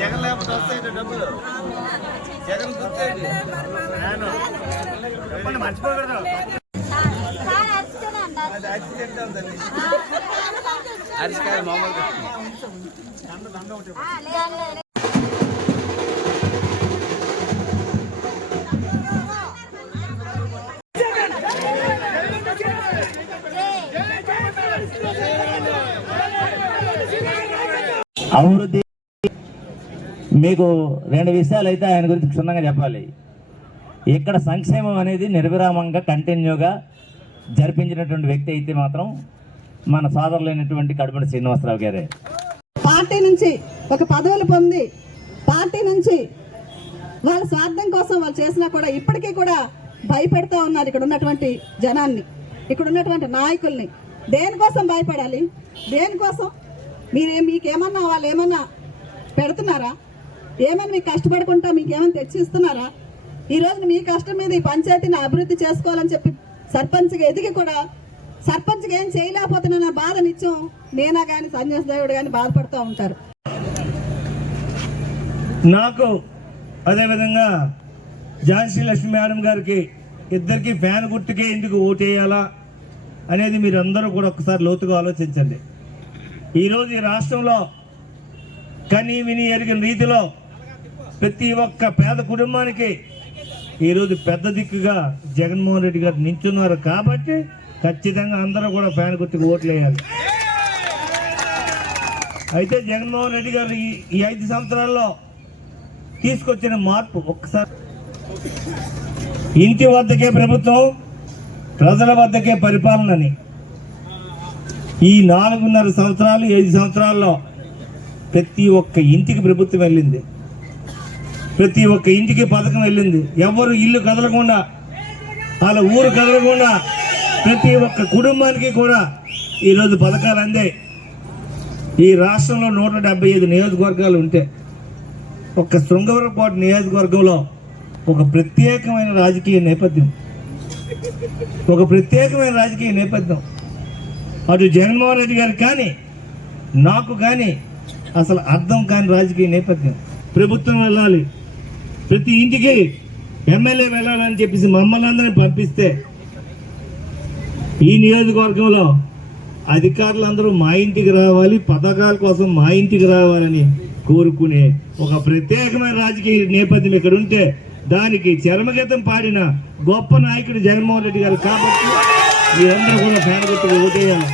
జగన్ లేకపోతే వస్తాయి డబ్బులు. జగన్ గుర్తేంటి చెప్పండి, మర్చిపోకూడదు. అది అరిచి తింటాం తల్లి. అరిచికాయ మామూలుగా అభివృద్ధి మీకు రెండు విషయాలు అయితే ఆయన గురించి క్షుణ్ణంగా చెప్పాలి. ఇక్కడ సంక్షేమం అనేది నిర్విరామంగా కంటిన్యూగా జరిపించినటువంటి వ్యక్తి అయితే మాత్రం మన సోదరులైనటువంటి కడుపున శ్రీనివాసరావు గారే. పార్టీ నుంచి ఒక పదవులు పొంది పార్టీ నుంచి వాళ్ళ స్వార్థం కోసం వాళ్ళు చేసినా కూడా ఇప్పటికీ కూడా భయపెడతా ఉన్నారు ఇక్కడ ఉన్నటువంటి జనాన్ని, ఇక్కడ ఉన్నటువంటి నాయకుల్ని. దేనికోసం భయపడాలి? దేనికోసం? మీకేమన్నా వాళ్ళు ఏమన్నా పెడుతున్నారా? ఏమన్నా మీకు కష్టపడకుండా మీకేమన్నా తెచ్చిస్తున్నారా? ఈరోజు మీ కష్టం మీద ఈ పంచాయతీని అభివృద్ధి చేసుకోవాలని చెప్పి సర్పంచ్గా ఎదిగి కూడా సర్పంచ్గా ఏం చేయలేకపోతున్నా బాధ నిత్యం నేనా కానీ సంజయ్ దేవుడు కానీ బాధపడుతూ ఉంటారు. నాకు అదేవిధంగా ఝాన్సీ లక్ష్మీ మేడం గారికి ఇద్దరికి ఫ్యాన్ గుర్తుకే ఎందుకు ఓటేయాలా అనేది మీరు అందరూ కూడా ఒకసారి లోతుగా ఆలోచించండి. ఈరోజు ఈ రాష్ట్రంలో కని విని ఎరిగిన రీతిలో ప్రతి ఒక్క పేద కుటుంబానికి ఈరోజు పెద్ద దిక్కుగా జగన్మోహన్ రెడ్డి గారు నించున్నారు కాబట్టి ఖచ్చితంగా అందరూ కూడా ఫ్యాన్ గుర్తుకు ఓట్లు వేయాలి. అయితే జగన్మోహన్ రెడ్డి గారు ఈ 5 సంవత్సరాల్లో తీసుకొచ్చిన మార్పు ఒక్కసారి, ఇంటి వద్దకే ప్రభుత్వం ప్రజల వద్దకే పరిపాలనని ఈ 4.5 సంవత్సరాలు 5 సంవత్సరాల్లో ప్రతి ఒక్క ఇంటికి ప్రభుత్వం వెళ్ళింది, ప్రతి ఒక్క ఇంటికి పథకం వెళ్ళింది. ఎవరు ఇల్లు కదలకుండా వాళ్ళ ఊరు కదలకుండా ప్రతి ఒక్క కుటుంబానికి కూడా ఈరోజు పథకాలు అందాయి. ఈ రాష్ట్రంలో 175 నియోజకవర్గాలు ఉంటే ఒక్క శృంగవరకోట నియోజకవర్గంలో ఒక ప్రత్యేకమైన రాజకీయ నేపథ్యం, ఒక ప్రత్యేకమైన రాజకీయ నేపథ్యం అటు జగన్మోహన్ రెడ్డి గారికి కానీ నాకు కానీ అసలు అర్థం కాని రాజకీయ నేపథ్యం. ప్రభుత్వం వెళ్ళాలి, ప్రతి ఇంటికి ఎమ్మెల్యే వెళ్ళాలని చెప్పేసి మమ్మల్ని అందరినీ పంపిస్తే ఈ నియోజకవర్గంలో అధికారులందరూ మా ఇంటికి రావాలి, పథకాల కోసం మా ఇంటికి రావాలని కోరుకునే ఒక ప్రత్యేకమైన రాజకీయ నేపథ్యం ఇక్కడ ఉంటే దానికి చరమగీతం పాడిన గొప్ప నాయకుడు జగన్మోహన్ రెడ్డి గారు కాబట్టి మీరందరూ కూడా ఫ్యాన్ గుర్తుకు ఓటేయాలి.